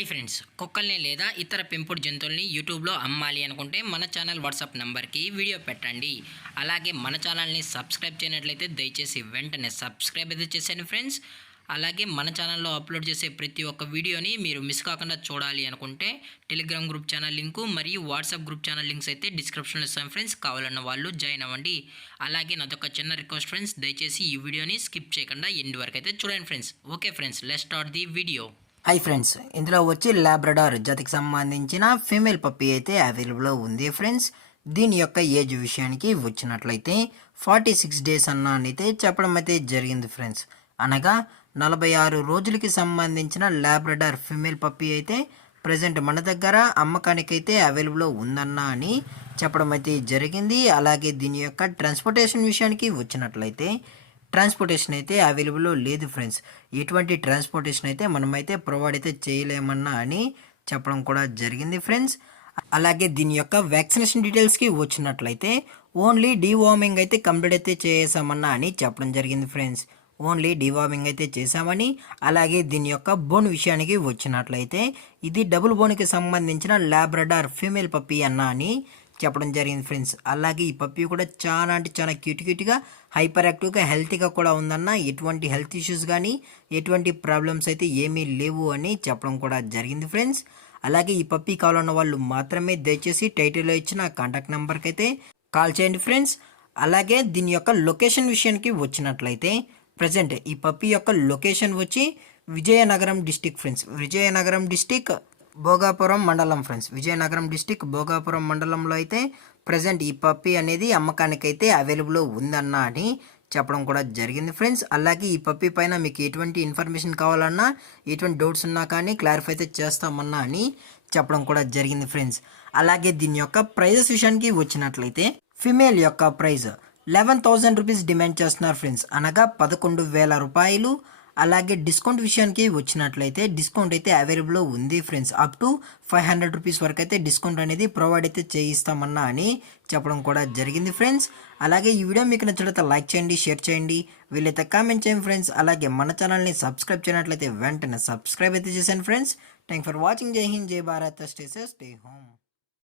Hi friends, కుక్కల్ని లేదా ఇతర పెంపుడు జంతువుల్ని యూట్యూబ్లో అమ్మాలి అనుకుంటే మన ఛానల్ వాట్సాప్ నెంబర్కి వీడియో పెట్టండి. అలాగే మన ఛానల్ని సబ్స్క్రైబ్ చేయనట్లయితే దయచేసి వెంటనే సబ్స్క్రైబ్ అయితే చేసేయండి ఫ్రెండ్స్. అలాగే మన ఛానల్లో అప్లోడ్ చేసే ప్రతి ఒక్క వీడియోని మీరు మిస్ కాకుండా చూడాలి అనుకుంటే టెలిగ్రామ్ గ్రూప్ ఛానల్ లింకు మరియు వాట్సాప్ గ్రూప్ ఛానల్ లింక్స్ అయితే డిస్క్రిప్షన్లో ఇస్తాను ఫ్రెండ్స్. కావాలన్న వాళ్ళు జాయిన్ అవ్వండి. అలాగే నాదొక చిన్న రిక్వెస్ట్ ఫ్రెండ్స్, దయచేసి ఈ వీడియోని స్కిప్ చేయకుండా ఎండ్ వరకు అయితే చూడండి friends. Okay friends, let's start the video. Hi friends, ఇందులో వచ్చి లాబ్రడార్ జాతికి సంబంధించిన ఫీమేల్ పప్పీ అయితే అవైలబుల్లో ఉంది ఫ్రెండ్స్. దీని యొక్క ఏజ్ విషయానికి వచ్చినట్లయితే 46 డేస్ అయితే చెప్పడం అయితే జరిగింది ఫ్రెండ్స్. అనగా 46 రోజులకి సంబంధించిన లాబ్రడార్ ఫీమేల్ పప్పీ అయితే ప్రజెంట్ మన దగ్గర అమ్మకానికి అయితే అవైలబుల్లో ఉందన్నా అని చెప్పడం అయితే జరిగింది. అలాగే దీని యొక్క ట్రాన్స్పోర్టేషన్ విషయానికి వచ్చినట్లయితే ట్రాన్స్పోర్టేషన్ అయితే అవైలబుల్లో లేదు ఫ్రెండ్స్. ఎటువంటి ట్రాన్స్పోర్టేషన్ అయితే మనమైతే ప్రొవైడ్ అయితే చేయలేమన్నా అని చెప్పడం కూడా జరిగింది ఫ్రెండ్స్. అలాగే దీని యొక్క వ్యాక్సినేషన్ డీటెయిల్స్కి వచ్చినట్లయితే ఓన్లీ డీవార్మింగ్ అయితే కంప్లీట్ అయితే చేసామన్నా అని చెప్పడం జరిగింది ఫ్రెండ్స్. ఓన్లీ డీవార్మింగ్ అయితే చేసామని. అలాగే దీని యొక్క బోన్ విషయానికి వచ్చినట్లయితే ఇది డబుల్ బోన్కి సంబంధించిన లాబ్రడార్ ఫీమేల్ పప్పీ అన్నా అని చెప్పడం జరిగింది ఫ్రెండ్స్. అలాగే ఈ పప్పీ కూడా చాలా అంటే చాలా క్యూట్గా హైపర్ యాక్టివ్గా హెల్తీగా కూడా ఉందన్న. ఎటువంటి హెల్త్ ఇష్యూస్ కానీ ఎటువంటి ప్రాబ్లమ్స్ అయితే ఏమీ లేవు అని చెప్పడం కూడా జరిగింది ఫ్రెండ్స్. అలాగే ఈ పప్పీ కావాలన్న వాళ్ళు మాత్రమే దయచేసి టైటిల్లో ఇచ్చిన కాంటాక్ట్ నెంబర్కి అయితే కాల్ చేయండి ఫ్రెండ్స్. అలాగే దీని యొక్క లొకేషన్ విషయానికి వచ్చినట్లయితే ప్రజెంట్ ఈ పప్పీ యొక్క లొకేషన్ వచ్చి Vizianagaram district friends. Vizianagaram district Bhogapuram మండలం ఫ్రెండ్స్. విజయనగరం డిస్టిక్ భోగాపురం మండలంలో అయితే ప్రజెంట్ ఈ పప్పీ అనేది అమ్మకానికి అయితే అవైలబుల్ ఉందన్న అని చెప్పడం కూడా జరిగింది ఫ్రెండ్స్. అలాగే ఈ పప్పీ పైన మీకు ఎటువంటి ఇన్ఫర్మేషన్ కావాలన్నా ఎటువంటి డౌట్స్ ఉన్నా కానీ క్లారిఫై అయితే చేస్తామన్నా అని చెప్పడం కూడా జరిగింది ఫ్రెండ్స్. అలాగే దీని యొక్క ప్రైజెస్ విషయానికి వచ్చినట్లయితే ఫిమేల్ యొక్క ప్రైజ్ 11,000 రూపీస్ డిమాండ్ చేస్తున్నారు ఫ్రెండ్స్. అనగా 11,000 రూపాయలు. అలాగే డిస్కౌంట్ విషయానికి వచ్చినట్లయితే డిస్కౌంట్ అయితే అవైలబుల్ ఉంది ఫ్రెండ్స్. అప్ టు 500 రూపీస్ వరకు అయితే డిస్కౌంట్ అనేది ప్రొవైడ్ అయితే చేయిస్తామన్నా అని చెప్పడం కూడా జరిగింది ఫ్రెండ్స్. అలాగే ఈ వీడియో మీకు నచ్చినట్లయితే లైక్ చేయండి, షేర్ చేయండి, వీలైతే కామెంట్ చేయండి ఫ్రెండ్స్. అలాగే మన ఛానల్ని సబ్స్క్రైబ్ చేయనట్లయితే వెంటనే సబ్స్క్రైబ్ అయితే చేశాను ఫ్రెండ్స్. Thank for watching. జై హింద్, జై Bharat, stay safe, stay home.